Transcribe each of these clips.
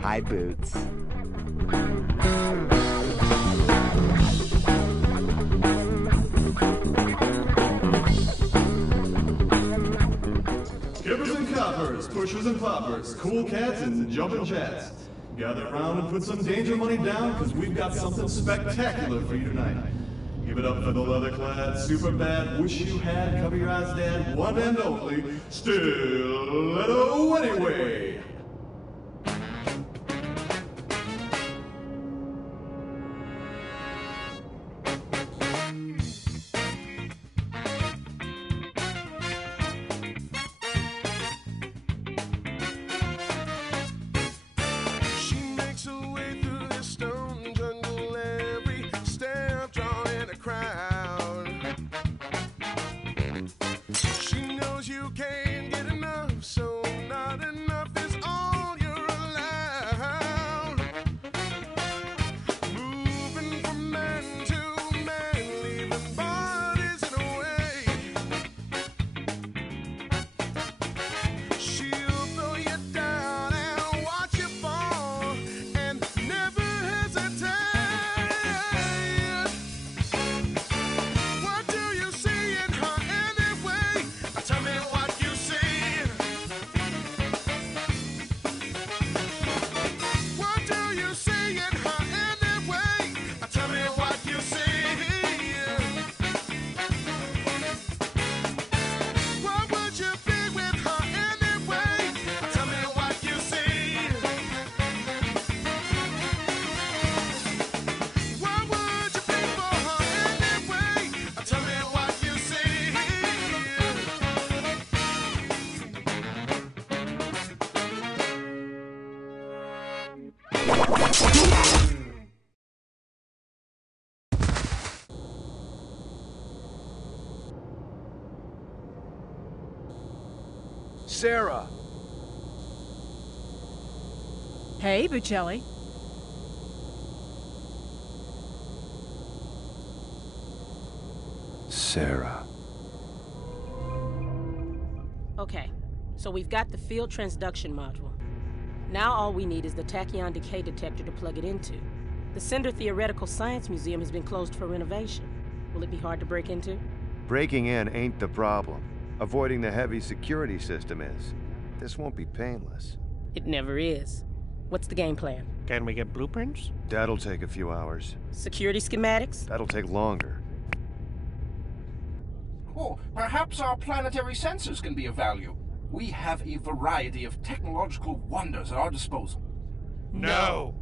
High boots. Skippers and coppers, pushers and poppers, cool cats and jumping jets. Gather around and put some danger money down, because we've got something spectacular for you tonight. Give it up for the leather-clad, super bad, wish you had, cover your eyes, dad, one and only, Stiletto Anyway. Sarah! Hey, Bucelli. Sarah. Okay, so we've got the field transduction module. Now all we need is the tachyon decay detector to plug it into. The Cinder Theoretical Science Museum has been closed for renovation. Will it be hard to break into? Breaking in ain't the problem. Avoiding the heavy security system is. This won't be painless. It never is. What's the game plan? Can we get blueprints? That'll take a few hours. Security schematics? That'll take longer. Oh, perhaps our planetary sensors can be of value. We have a variety of technological wonders at our disposal. No!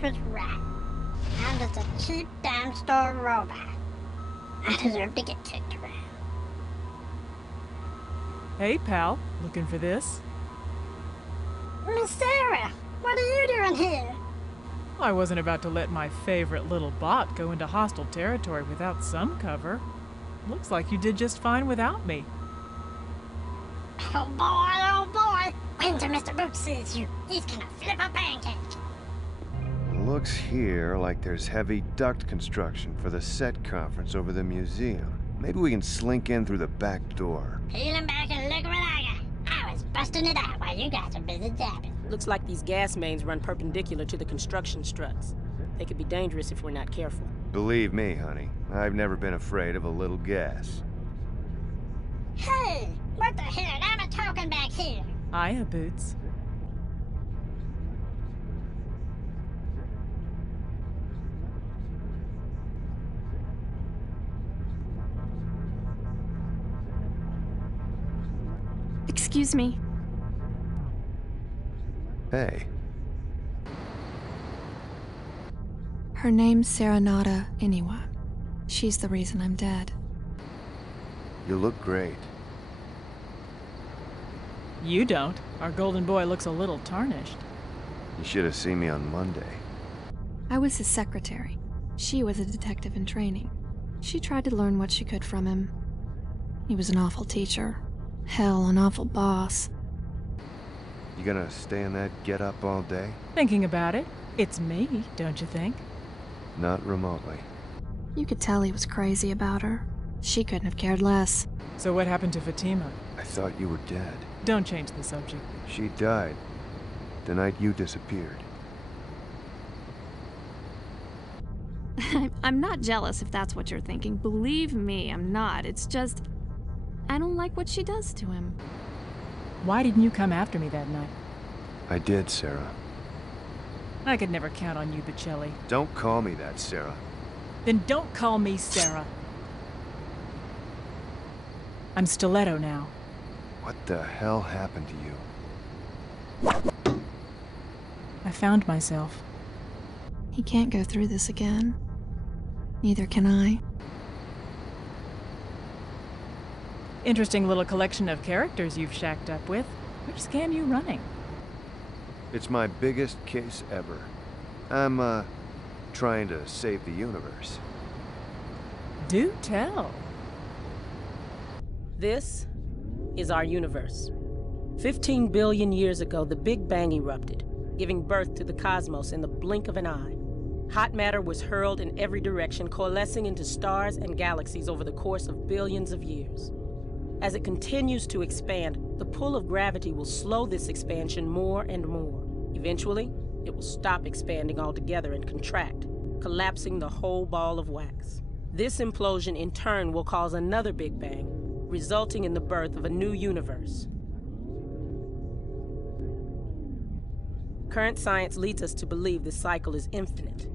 Boots was right. I'm just a cheap dime store robot. I deserve to get kicked around. Hey, pal. Looking for this? Miss Sarah, what are you doing here? I wasn't about to let my favorite little bot go into hostile territory without some cover. Looks like you did just fine without me. Oh boy, wait until Mr. Boots sees you. He's gonna flip a pancake. Looks here like there's heavy duct construction for the set conference over the museum. Maybe we can slink in through the back door. Peeling back and look what I got. I was busting it out while you guys are busy dabbing. Looks like these gas mains run perpendicular to the construction struts. They could be dangerous if we're not careful. Believe me, honey, I've never been afraid of a little gas. Hey, what the hell? I'm a talking back here. Hiya, Boots. Excuse me. Hey. Her name's Serenata Iniwa. She's the reason I'm dead. You look great. You don't. Our golden boy looks a little tarnished. You should have seen me on Monday. I was his secretary. She was a detective in training. She tried to learn what she could from him. He was an awful teacher. Hell, an awful boss. You gonna stay in that get-up all day? Thinking about it, it's me, don't you think? Not remotely. You could tell he was crazy about her. She couldn't have cared less. So what happened to Fatima? I thought you were dead. Don't change the subject. She died the night you disappeared. I'm not jealous if that's what you're thinking. Believe me, I'm not. It's just... I don't like what she does to him. Why didn't you come after me that night? I did, Sarah. I could never count on you, Bocelli. Don't call me that, Sarah. Then don't call me Sarah. I'm Stiletto now. What the hell happened to you? I found myself. He can't go through this again. Neither can I. Interesting little collection of characters you've shacked up with. Which scam you running? It's my biggest case ever. I'm, trying to save the universe. Do tell. This is our universe. 15 billion years ago, the Big Bang erupted, giving birth to the cosmos in the blink of an eye. Hot matter was hurled in every direction, coalescing into stars and galaxies over the course of billions of years. As it continues to expand, the pull of gravity will slow this expansion more and more. Eventually, it will stop expanding altogether and contract, collapsing the whole ball of wax. This implosion in turn will cause another Big Bang, resulting in the birth of a new universe. Current science leads us to believe this cycle is infinite.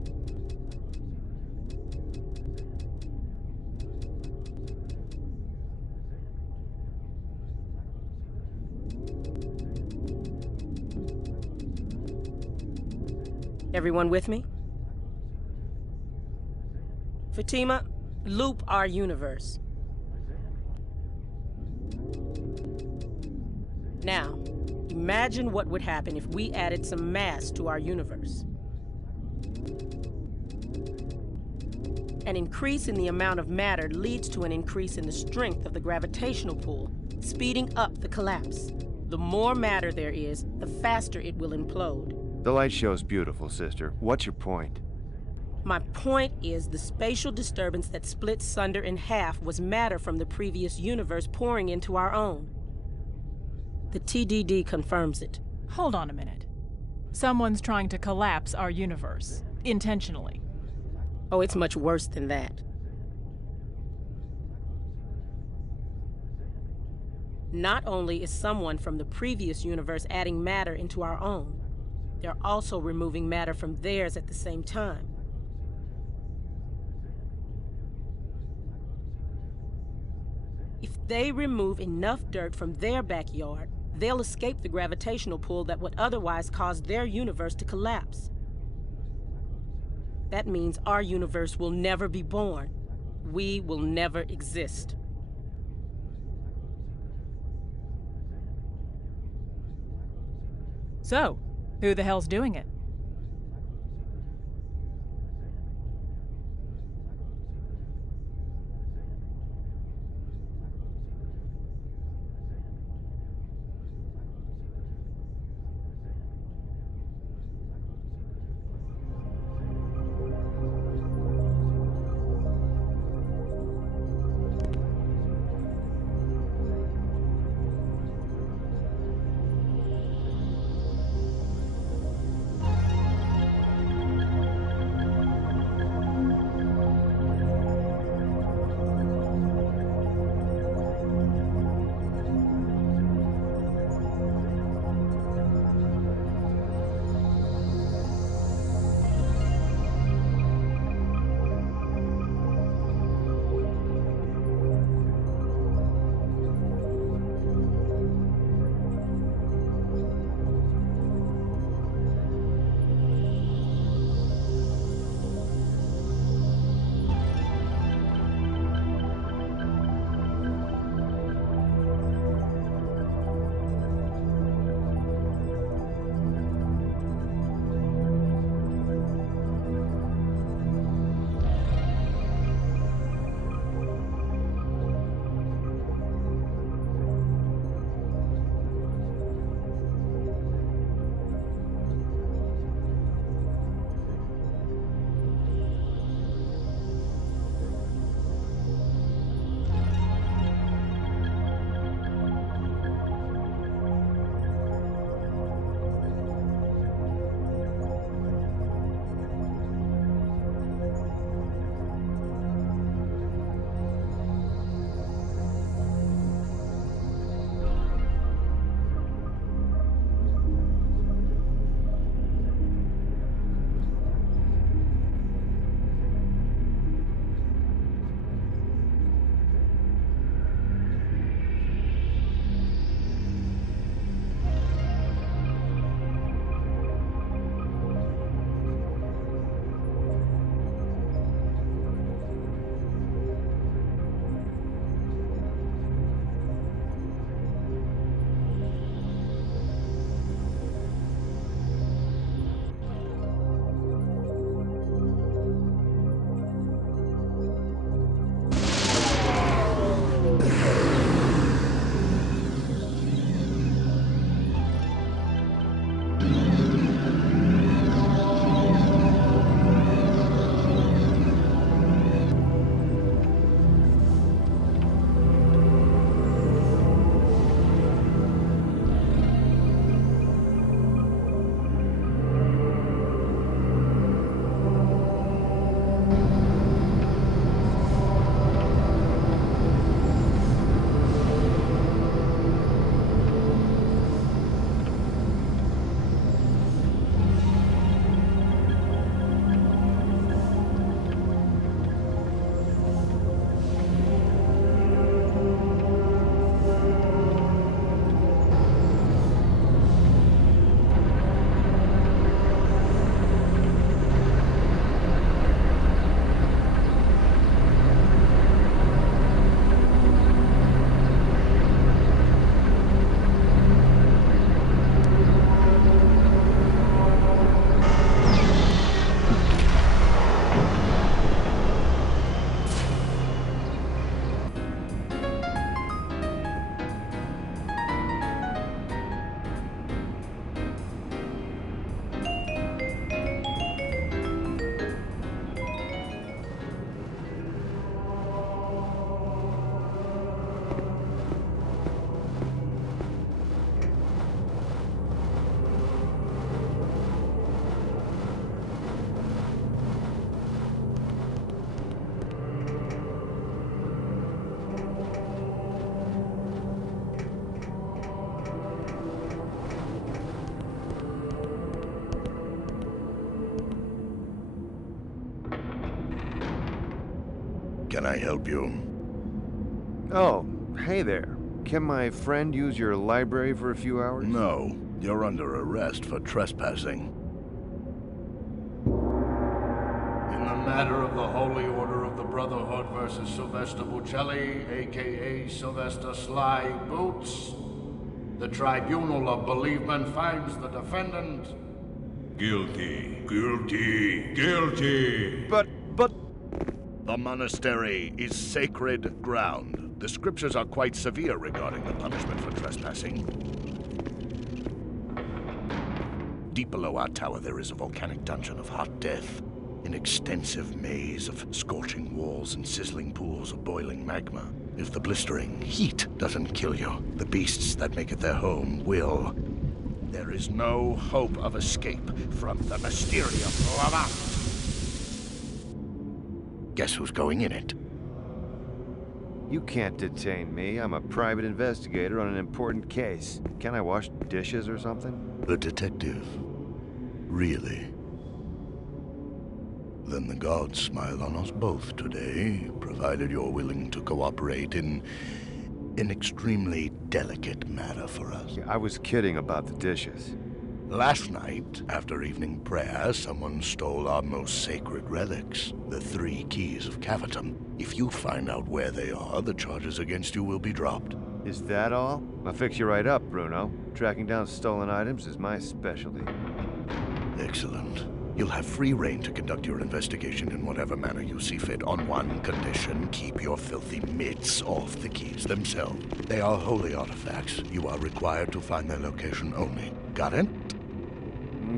Everyone with me? Fatima, loop our universe. Now, imagine what would happen if we added some mass to our universe. An increase in the amount of matter leads to an increase in the strength of the gravitational pull, speeding up the collapse. The more matter there is, the faster it will implode. The light show's beautiful, sister. What's your point? My point is the spatial disturbance that split Sunder in half was matter from the previous universe pouring into our own. The TDD confirms it. Hold on a minute. Someone's trying to collapse our universe. Intentionally. Oh, it's much worse than that. Not only is someone from the previous universe adding matter into our own, they're also removing matter from theirs at the same time. If they remove enough dirt from their backyard, they'll escape the gravitational pull that would otherwise cause their universe to collapse. That means our universe will never be born. We will never exist. So, who the hell's doing it? Can I help you? Oh, hey there. Can my friend use your library for a few hours? No. You're under arrest for trespassing. In the matter of the Holy Order of the Brotherhood versus Sylvester Buccelli, aka Sylvester Sly Boots, the Tribunal of Bereavement finds the defendant Guilty. Guilty. Guilty. But... The monastery is sacred ground. The scriptures are quite severe regarding the punishment for trespassing. Deep below our tower there is a volcanic dungeon of hot death. An extensive maze of scorching walls and sizzling pools of boiling magma. If the blistering heat doesn't kill you, the beasts that make it their home will. There is no hope of escape from the Mysterium Lava. Guess who's going in it? You can't detain me. I'm a private investigator on an important case. Can I wash dishes or something? A detective? Really? Then the gods smile on us both today, provided you're willing to cooperate in an extremely delicate matter for us. I was kidding about the dishes. Last night, after evening prayer, someone stole our most sacred relics, the 3 keys of Cavitum. If you find out where they are, the charges against you will be dropped. Is that all? I'll fix you right up, Bruno. Tracking down stolen items is my specialty. Excellent. You'll have free rein to conduct your investigation in whatever manner you see fit. On one condition, keep your filthy mitts off the keys themselves. They are holy artifacts. You are required to find their location only. Got it?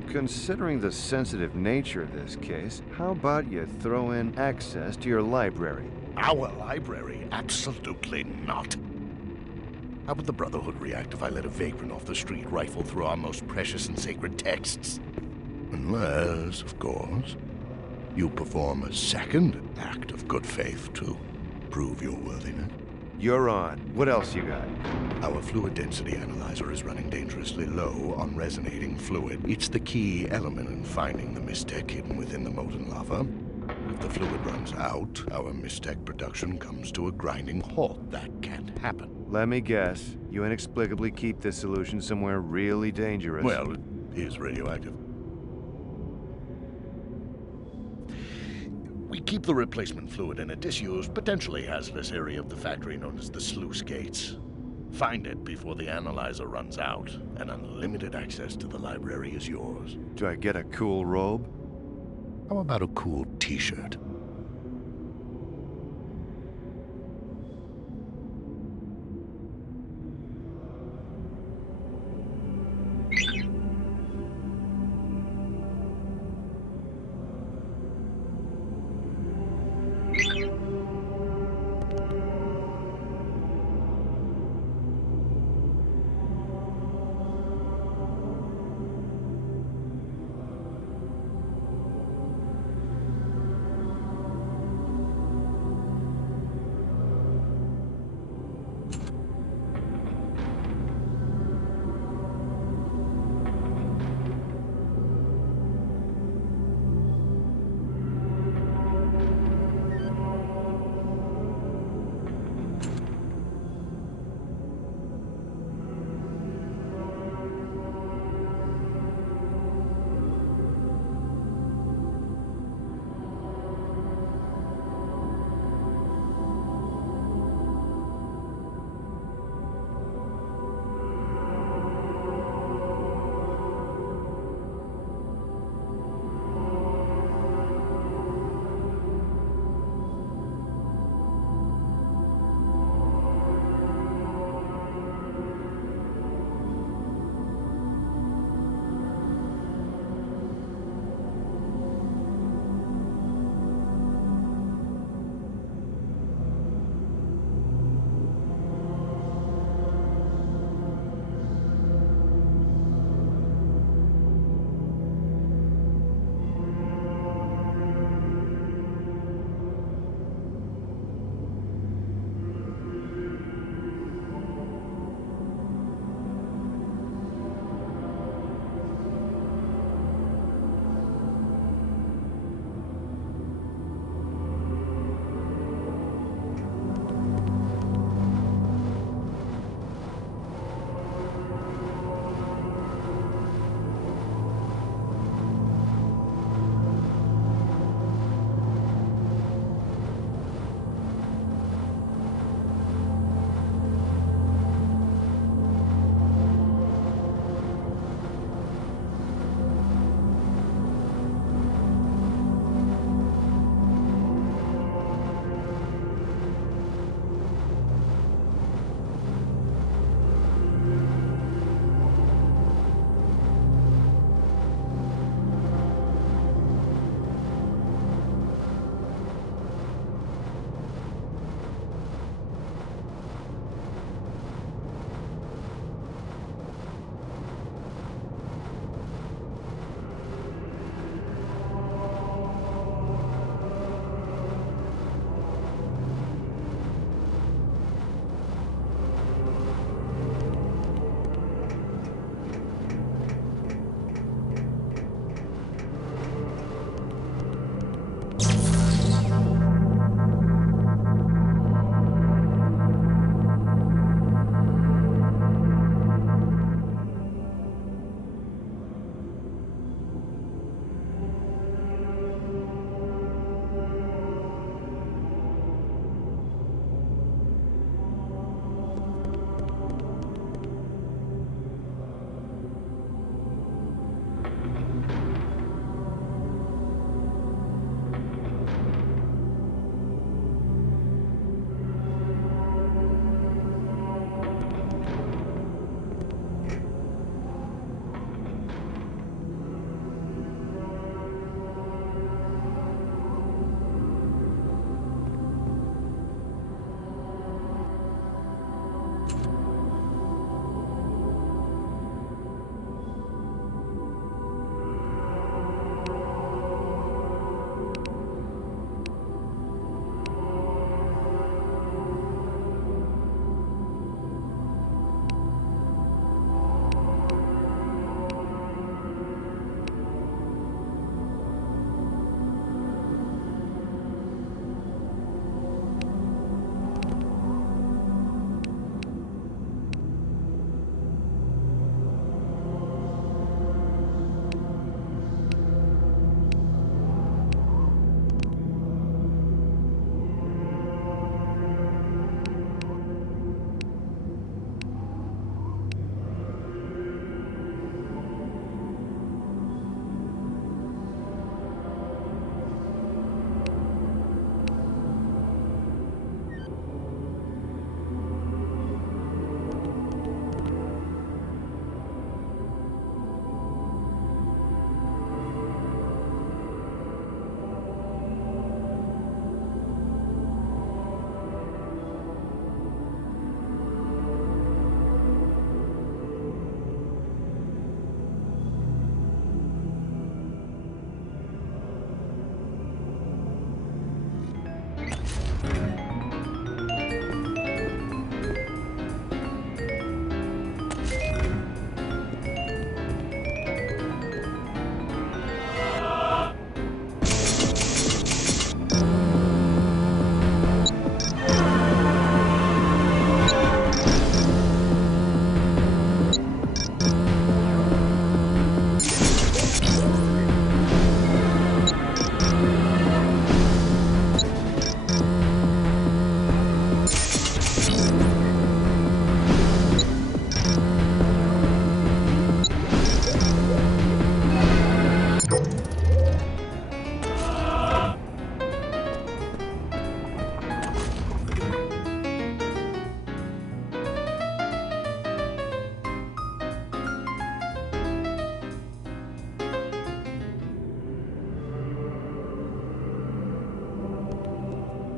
Considering the sensitive nature of this case, how about you throw in access to your library? Our library? Absolutely not. How would the Brotherhood react if I let a vagrant off the street rifle through our most precious and sacred texts? Unless, of course, you perform a second act of good faith to prove your worthiness. You're on. What else you got? Our fluid density analyzer is running dangerously low on resonating fluid. It's the key element in finding the Mystech hidden within the molten lava. If the fluid runs out, our Mystech production comes to a grinding halt. That can't happen. Let me guess. You inexplicably keep this solution somewhere really dangerous. Well, it is radioactive. We keep the replacement fluid in a disused, potentially hazardous area of the factory known as the sluice gates. Find it before the analyzer runs out, and unlimited access to the library is yours. Do I get a cool robe? How about a cool t-shirt?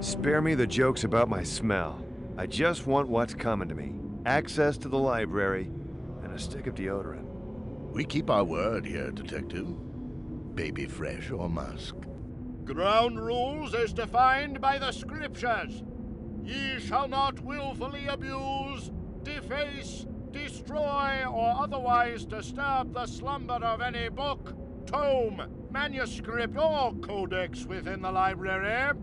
Spare me the jokes about my smell. I just want what's coming to me. Access to the library, and a stick of deodorant. We keep our word here, Detective. Baby fresh or musk. Ground rules as defined by the scriptures. Ye shall not willfully abuse, deface, destroy, or otherwise disturb the slumber of any book, tome, manuscript, or codex within the library.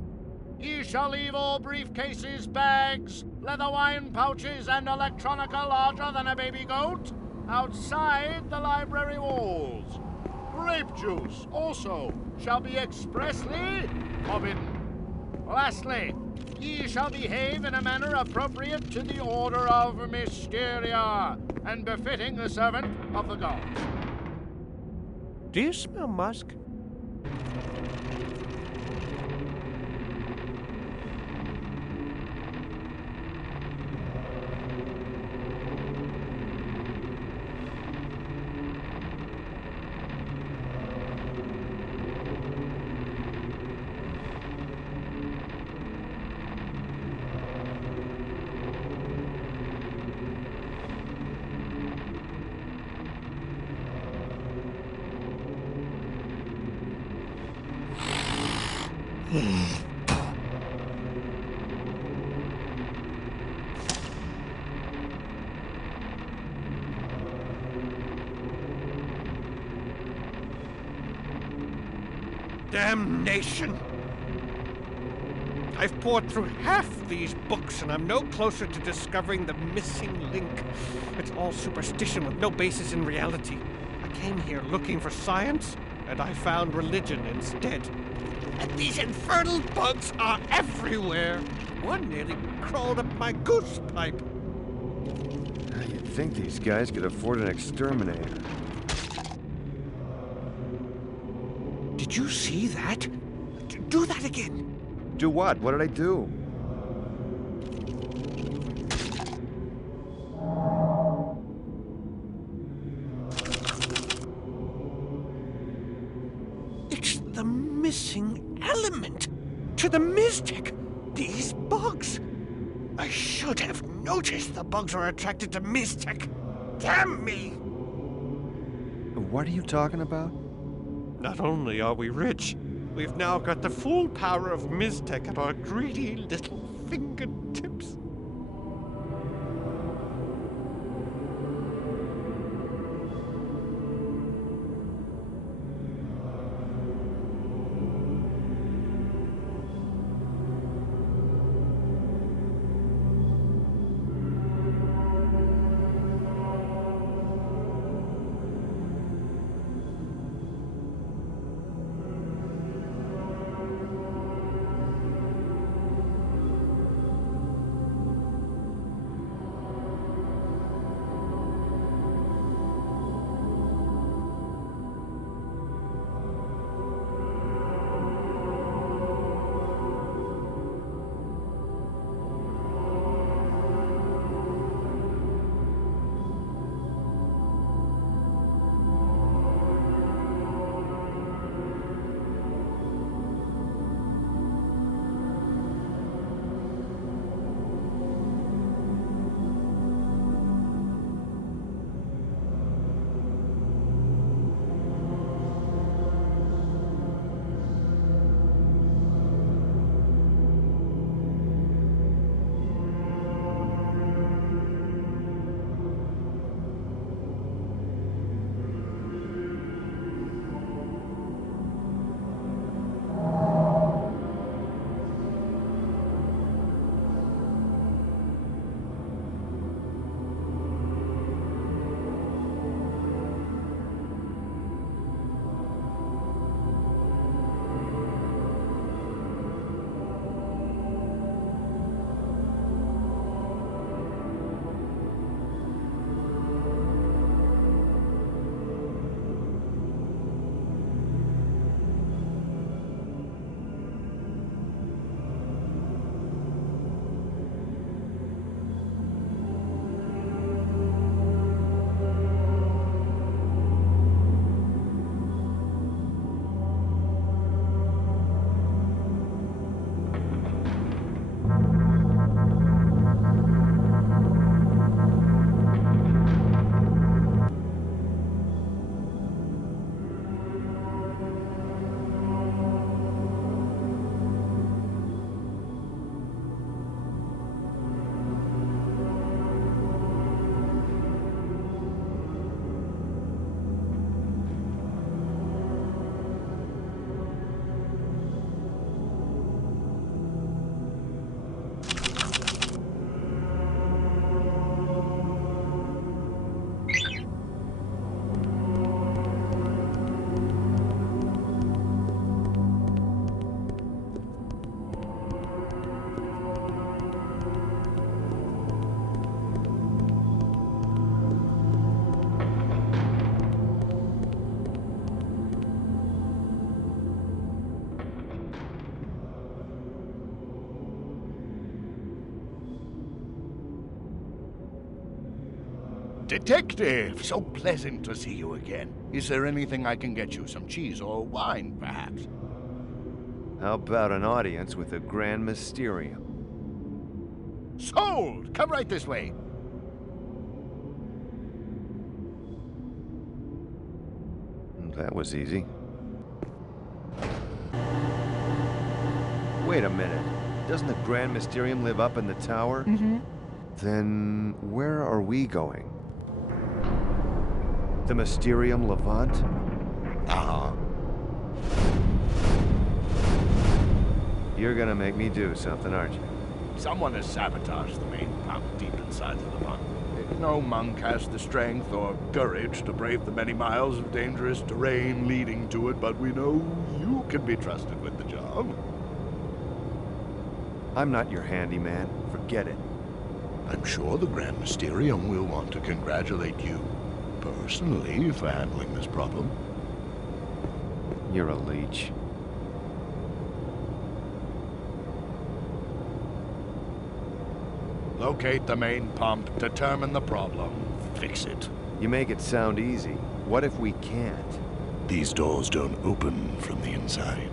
Ye shall leave all briefcases, bags, leather wine pouches, and electronica larger than a baby goat outside the library walls. Grape juice also shall be expressly forbidden. Lastly, ye shall behave in a manner appropriate to the order of Mysteria and befitting the servant of the gods. Do you smell musk? Damnation! I've poured through half these books and I'm no closer to discovering the missing link. It's all superstition with no basis in reality. I came here looking for science, and I found religion instead. And these infernal bugs are everywhere. One nearly crawled up my goose pipe. You'd think these guys could afford an exterminator. Did you see that? Do that again. Do what? What did I do? It's the missing element to the Mystech. These bugs. I should have noticed the bugs are attracted to Mystech. Damn me! What are you talking about? Not only are we rich, we've now got the full power of Mystech at our greedy little fingertips. Detective! So pleasant to see you again. Is there anything I can get you? Some cheese or wine, perhaps? How about an audience with the Grand Mysterium? Sold! Come right this way. That was easy. Wait a minute. Doesn't the Grand Mysterium live up in the tower? Mm-hmm. Then where are we going? The Mysterium Levant? Uh-huh. You're gonna make me do something, aren't you? Someone has sabotaged the main pump deep inside the Levant. No monk has the strength or courage to brave the many miles of dangerous terrain leading to it, but we know you can be trusted with the job. I'm not your handyman. Forget it. I'm sure the Grand Mysterium will want to congratulate you personally for handling this problem. You're a leech. Locate the main pump, determine the problem, fix it. You make it sound easy. What if we can't? These doors don't open from the inside.